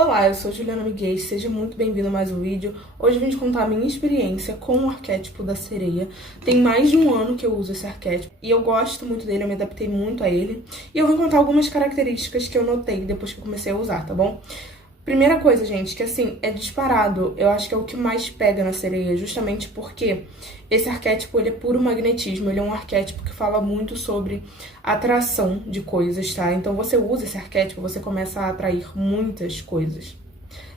Olá, eu sou Juliana Miguel, seja muito bem-vindo a mais um vídeo. Hoje eu vim te contar a minha experiência com o arquétipo da sereia. Tem mais de um ano que eu uso esse arquétipo e eu gosto muito dele, eu me adaptei muito a ele. E eu vou contar algumas características que eu notei depois que eu comecei a usar, tá bom? Primeira coisa, gente, que assim, é disparado, eu acho que é o que mais pega na sereia, justamente porque esse arquétipo, ele é puro magnetismo, ele é um arquétipo que fala muito sobre atração de coisas, tá? Então você usa esse arquétipo, você começa a atrair muitas coisas.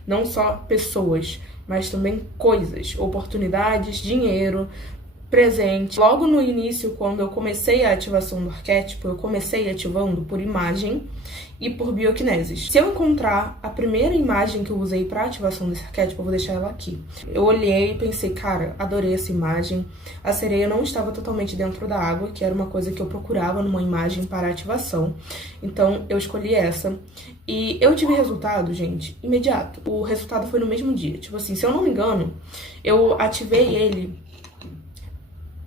Não só pessoas, mas também coisas, oportunidades, dinheiro, presente. Logo no início, quando eu comecei a ativação do arquétipo, eu comecei ativando por imagem e por bioquinesis. Se eu encontrar a primeira imagem que eu usei para ativação desse arquétipo, eu vou deixar ela aqui. Eu olhei e pensei, cara, adorei essa imagem. A sereia não estava totalmente dentro da água, que era uma coisa que eu procurava numa imagem para ativação. Então, eu escolhi essa. E eu tive resultado, gente, imediato. O resultado foi no mesmo dia. Tipo assim, se eu não me engano, eu ativei ele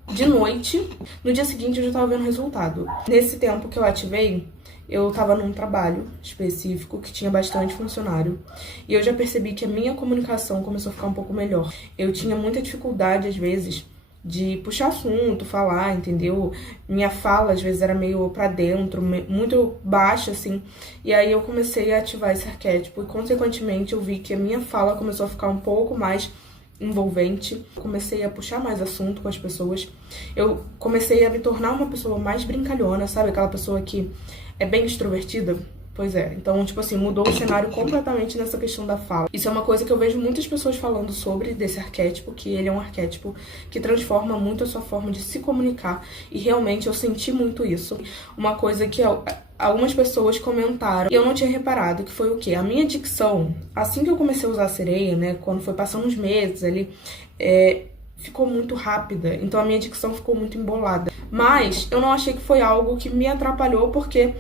de noite, no dia seguinte eu já tava vendo resultado. Nesse tempo que eu ativei, eu tava num trabalho específico que tinha bastante funcionário e eu já percebi que a minha comunicação começou a ficar um pouco melhor. Eu tinha muita dificuldade, às vezes, de puxar assunto, falar, entendeu? Minha fala, às vezes, era meio pra dentro, muito baixa, assim. E aí eu comecei a ativar esse arquétipo e, consequentemente, eu vi que a minha fala começou a ficar um pouco mais envolvente, comecei a puxar mais assunto com as pessoas, eu comecei a me tornar uma pessoa mais brincalhona, sabe? Aquela pessoa que é bem extrovertida. Pois é, então, tipo assim, mudou o cenário completamente nessa questão da fala. Isso é uma coisa que eu vejo muitas pessoas falando sobre desse arquétipo, que ele é um arquétipo que transforma muito a sua forma de se comunicar, e realmente eu senti muito isso. Uma coisa que algumas pessoas comentaram e eu não tinha reparado, que foi o quê? A minha dicção, assim que eu comecei a usar a sereia, né, quando foi passando uns meses ali, ficou muito rápida, então a minha dicção ficou muito embolada. Mas eu não achei que foi algo que me atrapalhou, porque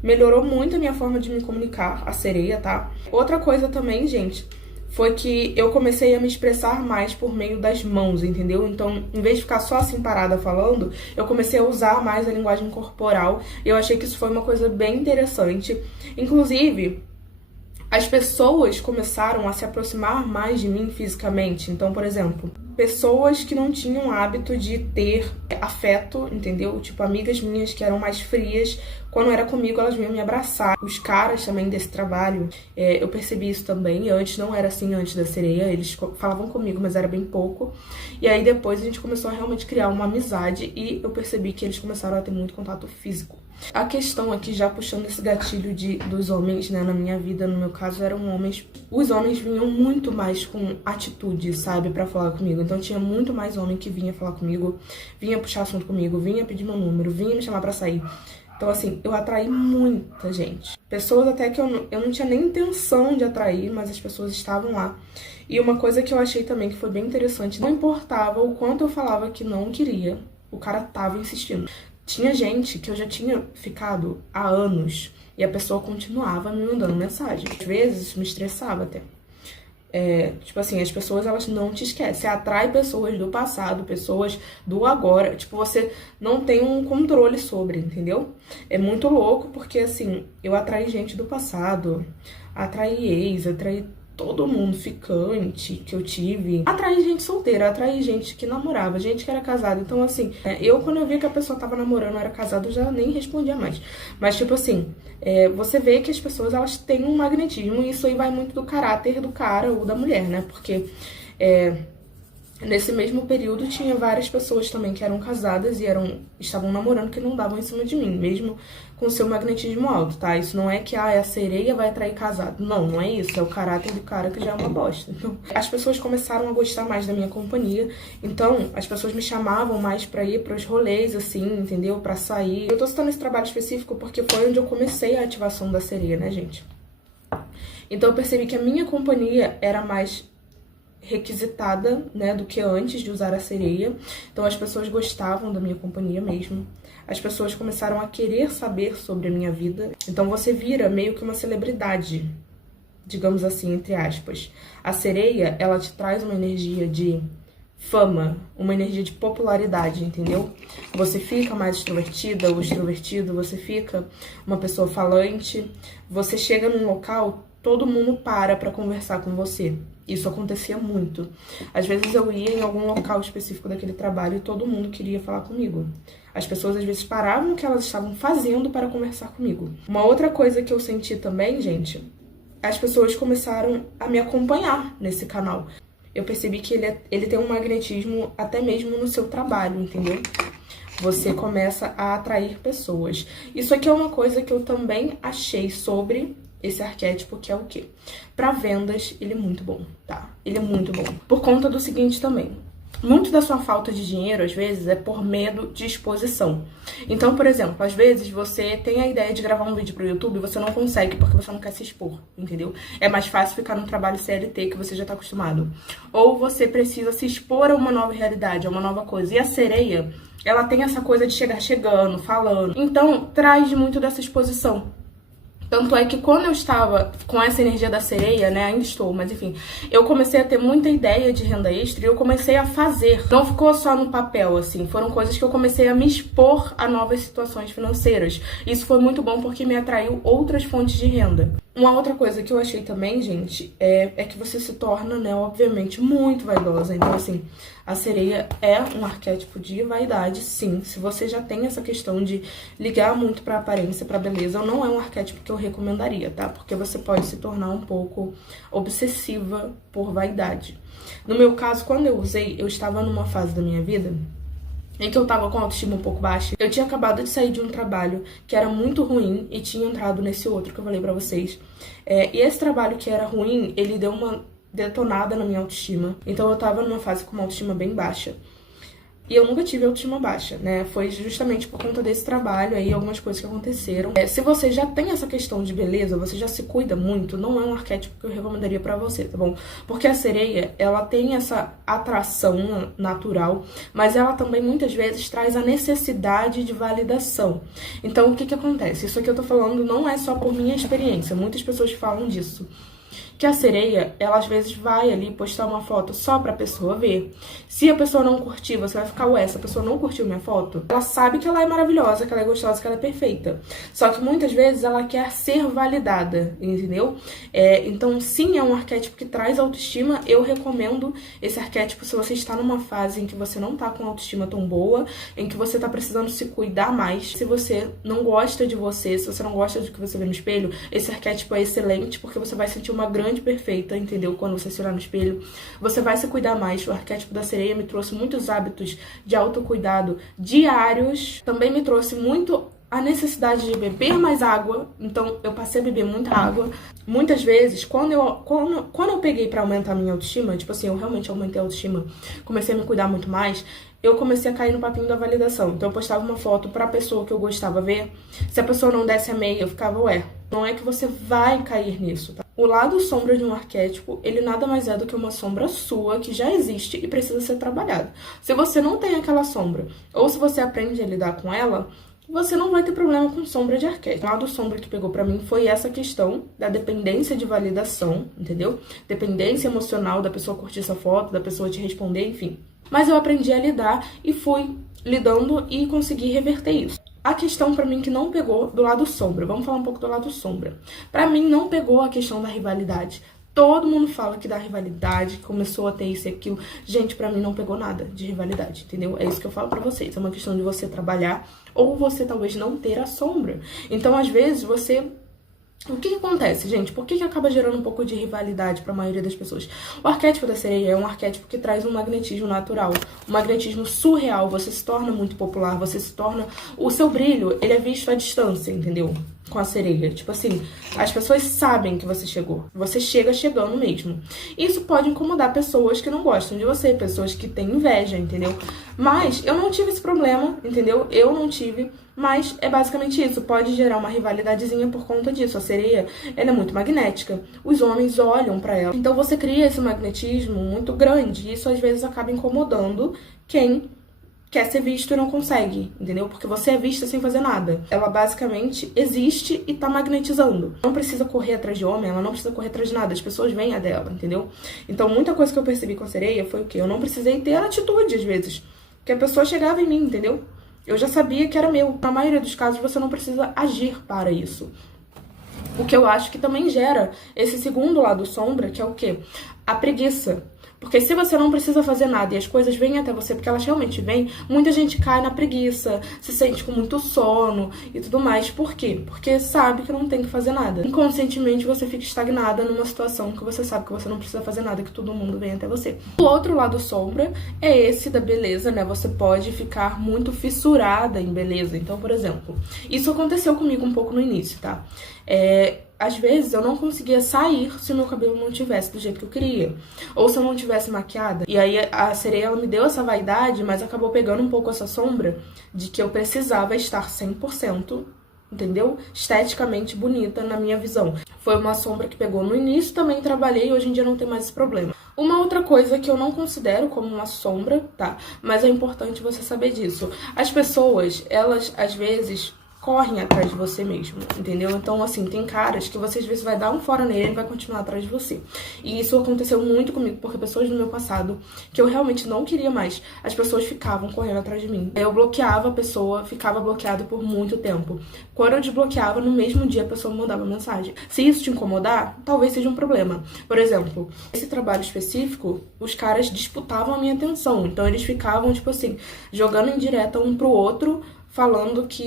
melhorou muito a minha forma de me comunicar, a sereia, tá? Outra coisa também, gente, foi que eu comecei a me expressar mais por meio das mãos, entendeu? Então, em vez de ficar só assim parada falando, eu comecei a usar mais a linguagem corporal. E eu achei que isso foi uma coisa bem interessante. Inclusive, as pessoas começaram a se aproximar mais de mim fisicamente. Então, por exemplo, pessoas que não tinham hábito de ter afeto, entendeu? Tipo, amigas minhas que eram mais frias, quando era comigo elas vinham me abraçar. Os caras também desse trabalho, eu percebi isso também. Antes não era assim, antes da sereia, eles falavam comigo, mas era bem pouco. E aí depois a gente começou a realmente criar uma amizade e eu percebi que eles começaram a ter muito contato físico. A questão aqui, já puxando esse gatilho dos homens, né, na minha vida, no meu caso, eram homens. Os homens vinham muito mais com atitude, sabe, pra falar comigo. Então tinha muito mais homem que vinha falar comigo, vinha puxar assunto comigo, vinha pedir meu número, vinha me chamar pra sair. Então, assim, eu atraí muita gente. Pessoas até que eu não tinha nem intenção de atrair, mas as pessoas estavam lá. E uma coisa que eu achei também que foi bem interessante, não importava o quanto eu falava que não queria, o cara tava insistindo. Tinha gente que eu já tinha ficado há anos e a pessoa continuava me mandando mensagem. Às vezes me estressava até. Tipo assim, as pessoas, elas não te esquecem. Você atrai pessoas do passado, pessoas do agora. Tipo, você não tem um controle sobre, entendeu? É muito louco porque, assim, eu atraí gente do passado, atraí ex, atraí todo mundo, ficante que eu tive. Atraí gente solteira, atraí gente que namorava, gente que era casada. Então, assim, eu quando eu via que a pessoa tava namorando ou era casada, eu já nem respondia mais. Mas, tipo assim, você vê que as pessoas, elas têm um magnetismo e isso aí vai muito do caráter do cara ou da mulher, né? Porque nesse mesmo período tinha várias pessoas também que eram casadas e estavam namorando, que não davam em cima de mim, mesmo com seu magnetismo alto, tá? Isso não é que a sereia vai atrair casado. Não, não é isso. É o caráter do cara que já é uma bosta. Então, as pessoas começaram a gostar mais da minha companhia. Então, as pessoas me chamavam mais pra ir pros rolês, assim, entendeu? Pra sair. Eu tô citando esse trabalho específico porque foi onde eu comecei a ativação da sereia, né, gente? Então, eu percebi que a minha companhia era mais requisitada, né, do que antes de usar a sereia. Então as pessoas gostavam da minha companhia mesmo. As pessoas começaram a querer saber sobre a minha vida. Então você vira meio que uma celebridade, digamos assim, entre aspas. A sereia, ela te traz uma energia de fama, uma energia de popularidade, entendeu? Você fica mais extrovertida ou extrovertido, você fica uma pessoa falante, você chega num local, todo mundo pra conversar com você. Isso acontecia muito. Às vezes eu ia em algum local específico daquele trabalho e todo mundo queria falar comigo. As pessoas às vezes paravam o que elas estavam fazendo para conversar comigo. Uma outra coisa que eu senti também, gente, as pessoas começaram a me acompanhar nesse canal. Eu percebi que ele tem um magnetismo até mesmo no seu trabalho, entendeu? Você começa a atrair pessoas. Isso aqui é uma coisa que eu também achei sobre esse arquétipo, que é o quê? Para vendas, ele é muito bom, tá? Ele é muito bom. Por conta do seguinte também. Muito da sua falta de dinheiro, às vezes, é por medo de exposição. Então, por exemplo, às vezes você tem a ideia de gravar um vídeo pro YouTube e você não consegue porque você não quer se expor, entendeu? É mais fácil ficar num trabalho CLT que você já tá acostumado. Ou você precisa se expor a uma nova realidade, a uma nova coisa. E a sereia, ela tem essa coisa de chegar chegando, falando. Então, traz muito dessa exposição. Tanto é que quando eu estava com essa energia da sereia, né, ainda estou, mas enfim, eu comecei a ter muita ideia de renda extra e eu comecei a fazer. Não ficou só no papel, assim, foram coisas que eu comecei a me expor a novas situações financeiras. Isso foi muito bom porque me atraiu outras fontes de renda. Uma outra coisa que eu achei também, gente, é que você se torna, né, obviamente, muito vaidosa. Então, assim, a sereia é um arquétipo de vaidade, sim. Se você já tem essa questão de ligar muito pra aparência, pra beleza, não é um arquétipo que eu recomendaria, tá? Porque você pode se tornar um pouco obsessiva por vaidade. No meu caso, quando eu usei, eu estava numa fase da minha vida em que eu tava com a autoestima um pouco baixa. Eu tinha acabado de sair de um trabalho que era muito ruim e tinha entrado nesse outro que eu falei pra vocês. E esse trabalho que era ruim, ele deu uma detonada na minha autoestima. Então eu tava numa fase com uma autoestima bem baixa. E eu nunca tive autoestima baixa, né? Foi justamente por conta desse trabalho aí, algumas coisas que aconteceram. Se você já tem essa questão de beleza, você já se cuida muito, não é um arquétipo que eu recomendaria pra você, tá bom? Porque a sereia, ela tem essa atração natural, mas ela também muitas vezes traz a necessidade de validação. Então, o que que acontece? Isso aqui eu tô falando não é só por minha experiência, muitas pessoas falam disso. Que a sereia, ela às vezes vai ali postar uma foto só pra pessoa ver. Se a pessoa não curtir, você vai ficar, ué, essa pessoa não curtiu minha foto? Ela sabe que ela é maravilhosa, que ela é gostosa, que ela é perfeita. Só que muitas vezes ela quer ser validada, entendeu? Então, sim, é um arquétipo que traz autoestima. Eu recomendo esse arquétipo se você está numa fase em que você não tá com autoestima tão boa, em que você tá precisando se cuidar mais. Se você não gosta de você, se você não gosta do que você vê no espelho, esse arquétipo é excelente, porque você vai sentir uma grande perfeita, entendeu? Quando você se olhar no espelho, você vai se cuidar mais. O arquétipo da sereia me trouxe muitos hábitos de autocuidado diários. Também me trouxe muito a necessidade de beber mais água. Então, eu passei a beber muita água. Muitas vezes, quando eu peguei pra aumentar a minha autoestima, tipo assim, eu realmente aumentei a autoestima, comecei a me cuidar muito mais, eu comecei a cair no papinho da validação. Então, eu postava uma foto pra pessoa que eu gostava ver. Se a pessoa não desse amei, eu ficava, ué, não é que você vai cair nisso, tá? O lado sombra de um arquétipo, ele nada mais é do que uma sombra sua que já existe e precisa ser trabalhada. Se você não tem aquela sombra, ou se você aprende a lidar com ela, você não vai ter problema com sombra de arquétipo. O lado sombra que pegou pra mim foi essa questão da dependência de validação, entendeu? Dependência emocional da pessoa curtir essa foto, da pessoa te responder, enfim. Mas eu aprendi a lidar e fui lidando e consegui reverter isso. A questão pra mim que não pegou do lado sombra, vamos falar um pouco do lado sombra. Pra mim não pegou a questão da rivalidade. Todo mundo fala que dá rivalidade, que começou a ter isso e aquilo. Gente, pra mim não pegou nada de rivalidade, entendeu? É isso que eu falo pra vocês. É uma questão de você trabalhar ou você talvez não ter a sombra. Então, às vezes, você... O que acontece, gente? Por que acaba gerando um pouco de rivalidade para a maioria das pessoas? O arquétipo da sereia é um arquétipo que traz um magnetismo natural, um magnetismo surreal. Você se torna muito popular, você se torna... O seu brilho, ele é visto à distância, entendeu? Com a sereia. Tipo assim, as pessoas sabem que você chegou. Você chega chegando mesmo. Isso pode incomodar pessoas que não gostam de você, pessoas que têm inveja, entendeu? Mas eu não tive esse problema, entendeu? Eu não tive... Mas é basicamente isso, pode gerar uma rivalidadezinha por conta disso. A sereia, ela é muito magnética, os homens olham pra ela. Então você cria esse magnetismo muito grande e isso às vezes acaba incomodando quem quer ser visto e não consegue, entendeu? Porque você é vista sem fazer nada. Ela basicamente existe e tá magnetizando. Não precisa correr atrás de homem, ela não precisa correr atrás de nada, as pessoas vêm a dela, entendeu? Então muita coisa que eu percebi com a sereia foi o quê? Eu não precisei ter atitude às vezes, porque a pessoa chegava em mim, entendeu? Eu já sabia que era meu. Na maioria dos casos, você não precisa agir para isso. O que eu acho que também gera esse segundo lado sombra, que é o quê? A preguiça. Porque se você não precisa fazer nada e as coisas vêm até você porque elas realmente vêm, muita gente cai na preguiça, se sente com muito sono e tudo mais. Por quê? Porque sabe que não tem que fazer nada. Inconscientemente você fica estagnada numa situação que você sabe que você não precisa fazer nada, que todo mundo vem até você. O outro lado sombra é esse da beleza, né? Você pode ficar muito fissurada em beleza. Então, por exemplo, isso aconteceu comigo um pouco no início, tá? Às vezes eu não conseguia sair se o meu cabelo não tivesse do jeito que eu queria. Ou se eu não tivesse maquiada. E aí a sereia, ela me deu essa vaidade, mas acabou pegando um pouco essa sombra de que eu precisava estar 100%, entendeu? Esteticamente bonita na minha visão. Foi uma sombra que pegou no início, também trabalhei e hoje em dia não tem mais esse problema. Uma outra coisa que eu não considero como uma sombra, tá? Mas é importante você saber disso. As pessoas, elas às vezes correm atrás de você mesmo, entendeu? Então, assim, tem caras que você às vezes vai dar um fora nele e vai continuar atrás de você. E isso aconteceu muito comigo, porque pessoas do meu passado, que eu realmente não queria mais, as pessoas ficavam correndo atrás de mim. Eu bloqueava a pessoa, ficava bloqueada por muito tempo. Quando eu desbloqueava, no mesmo dia a pessoa me mandava mensagem. Se isso te incomodar, talvez seja um problema. Por exemplo, esse trabalho específico, os caras disputavam a minha atenção. Então, eles ficavam, tipo assim, jogando em direta um pro outro, falando que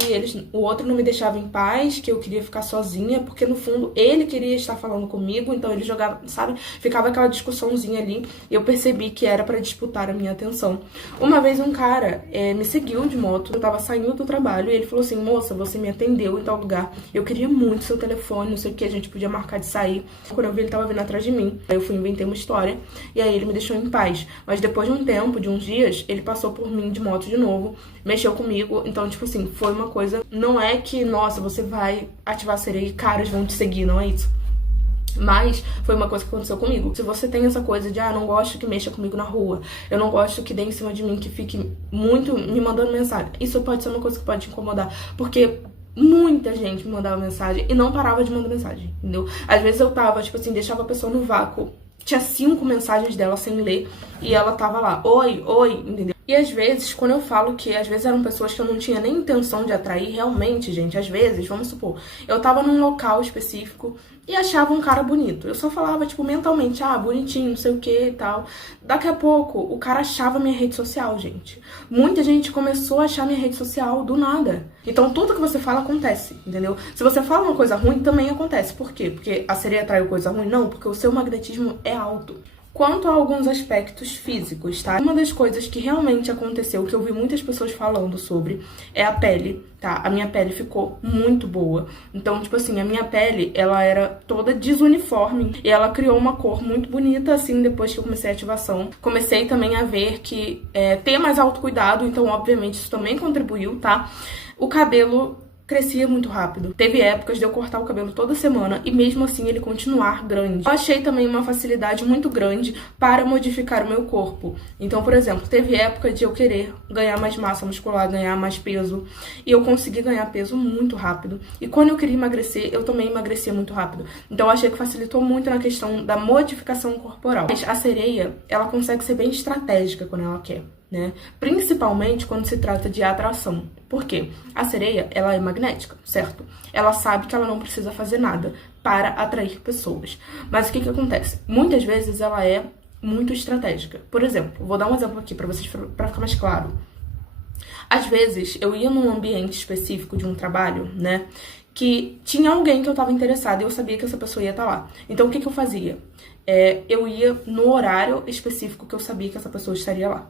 o outro não me deixava em paz, que eu queria ficar sozinha, porque no fundo ele queria estar falando comigo, então ele jogava, sabe? Ficava aquela discussãozinha ali, e eu percebi que era pra disputar a minha atenção. Uma vez um cara me seguiu de moto, eu tava saindo do trabalho, e ele falou assim: moça, você me atendeu em tal lugar, eu queria muito seu telefone, não sei o que, a gente podia marcar de sair. Quando eu vi, ele tava vindo atrás de mim, aí eu fui inventei uma história, e aí ele me deixou em paz. Mas depois de um tempo, de uns dias, ele passou por mim de moto de novo, mexeu comigo, então, tipo assim, foi uma coisa, não é que, nossa, você vai ativar a sereia e caras vão te seguir, não é isso. Mas foi uma coisa que aconteceu comigo. Se você tem essa coisa de, não gosto que mexa comigo na rua, eu não gosto que dê em cima de mim, que fique muito me mandando mensagem, isso pode ser uma coisa que pode te incomodar, porque muita gente me mandava mensagem e não parava de mandar mensagem, entendeu? Às vezes eu tava, tipo assim, deixava a pessoa no vácuo, tinha 5 mensagens dela sem ler e ela tava lá, oi, entendeu? E às vezes, quando eu falo que às vezes eram pessoas que eu não tinha nem intenção de atrair, realmente, gente, às vezes, vamos supor, eu tava num local específico e achava um cara bonito. Eu só falava, tipo, mentalmente, bonitinho, não sei o que e tal. Daqui a pouco, o cara achava minha rede social, gente. Muita gente começou a achar minha rede social do nada. Então, tudo que você fala acontece, entendeu? Se você fala uma coisa ruim, também acontece. Por quê? Porque a sereia atraiu coisa ruim? Não, porque o seu magnetismo é alto. Quanto a alguns aspectos físicos, tá? Uma das coisas que realmente aconteceu, que eu vi muitas pessoas falando sobre, é a pele, tá? A minha pele ficou muito boa. Então, tipo assim, a minha pele, ela era toda desuniforme e ela criou uma cor muito bonita, assim, depois que eu comecei a ativação. Comecei também a ver que ter mais autocuidado, então, obviamente, isso também contribuiu, tá? O cabelo crescia muito rápido. Teve épocas de eu cortar o cabelo toda semana e mesmo assim ele continuar grande. Eu achei também uma facilidade muito grande para modificar o meu corpo. Então, por exemplo, teve época de eu querer ganhar mais massa muscular, ganhar mais peso, e eu consegui ganhar peso muito rápido. E quando eu queria emagrecer, eu também emagrecia muito rápido. Então, eu achei que facilitou muito na questão da modificação corporal. Mas a sereia, ela consegue ser bem estratégica quando ela quer, né? Principalmente quando se trata de atração. Por quê? A sereia, ela é magnética, certo? Ela sabe que ela não precisa fazer nada para atrair pessoas. Mas o que acontece? Muitas vezes ela é muito estratégica. Por exemplo, vou dar um exemplo aqui para vocês, para ficar mais claro. Às vezes, eu ia num ambiente específico de um trabalho, né? Que tinha alguém que eu estava interessada e eu sabia que essa pessoa ia estar lá. Então, o que eu fazia? Eu ia no horário específico que eu sabia que essa pessoa estaria lá.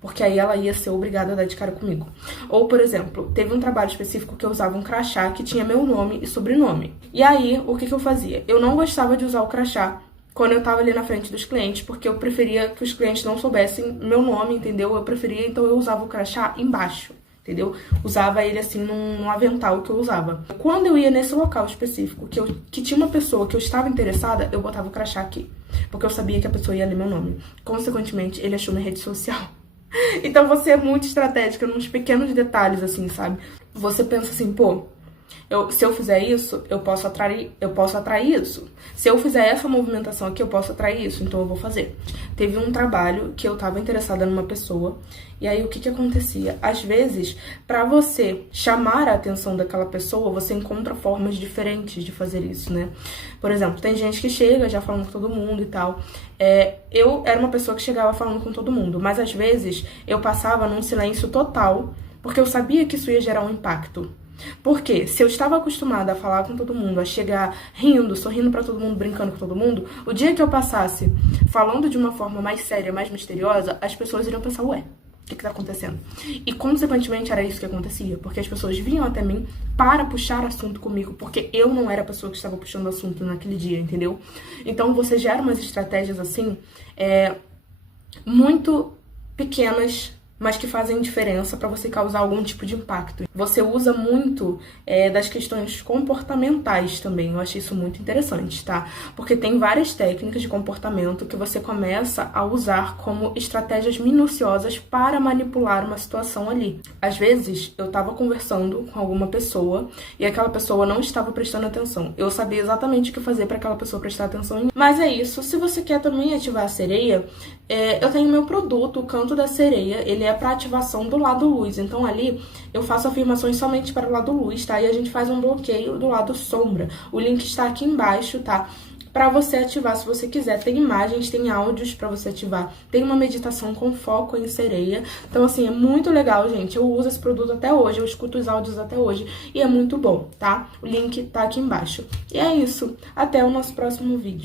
Porque aí ela ia ser obrigada a dar de cara comigo. Ou, por exemplo, teve um trabalho específico que eu usava um crachá que tinha meu nome e sobrenome. E aí, o que eu fazia? Eu não gostava de usar o crachá quando eu tava ali na frente dos clientes, porque eu preferia que os clientes não soubessem meu nome, entendeu? Eu preferia, então eu usava o crachá embaixo, entendeu? Usava ele assim num avental que eu usava. Quando eu ia nesse local específico, que tinha uma pessoa que eu estava interessada, eu botava o crachá aqui. Porque eu sabia que a pessoa ia ler meu nome. Consequentemente, ele achou minha rede social. Então você é muito estratégica nos pequenos detalhes, assim, sabe? Você pensa assim, pô, Se eu fizer isso, eu posso atrair isso. Se eu fizer essa movimentação aqui, eu posso atrair isso, então eu vou fazer. Teve um trabalho que eu tava interessada numa pessoa, e aí o que acontecia? Às vezes, pra você chamar a atenção daquela pessoa, você encontra formas diferentes de fazer isso, né? Por exemplo, tem gente que chega já falando com todo mundo e tal. Eu era uma pessoa que chegava falando com todo mundo, mas às vezes eu passava num silêncio total, porque eu sabia que isso ia gerar um impacto. Porque se eu estava acostumada a falar com todo mundo, a chegar rindo, sorrindo pra todo mundo, brincando com todo mundo, o dia que eu passasse falando de uma forma mais séria, mais misteriosa, as pessoas iriam pensar, ué, o que tá acontecendo? E consequentemente era isso que acontecia, porque as pessoas vinham até mim para puxar assunto comigo, porque eu não era a pessoa que estava puxando assunto naquele dia, entendeu? Então você gera umas estratégias assim, muito pequenas, mas que fazem diferença para você causar algum tipo de impacto. Você usa muito das questões comportamentais também, eu achei isso muito interessante, tá? Porque tem várias técnicas de comportamento que você começa a usar como estratégias minuciosas para manipular uma situação ali. Às vezes, eu tava conversando com alguma pessoa e aquela pessoa não estava prestando atenção. Eu sabia exatamente o que fazer para aquela pessoa prestar atenção em mim. Mas é isso, se você quer também ativar a sereia, eu tenho meu produto, o Canto da Sereia, ele é para ativação do lado luz, então ali eu faço afirmações somente para o lado luz, tá? E a gente faz um bloqueio do lado sombra. O link está aqui embaixo, tá? Para você ativar, se você quiser. Tem imagens, tem áudios para você ativar. Tem uma meditação com foco em sereia. Então, assim, é muito legal, gente. Eu uso esse produto até hoje, eu escuto os áudios até hoje e é muito bom, tá? O link tá aqui embaixo. E é isso. Até o nosso próximo vídeo.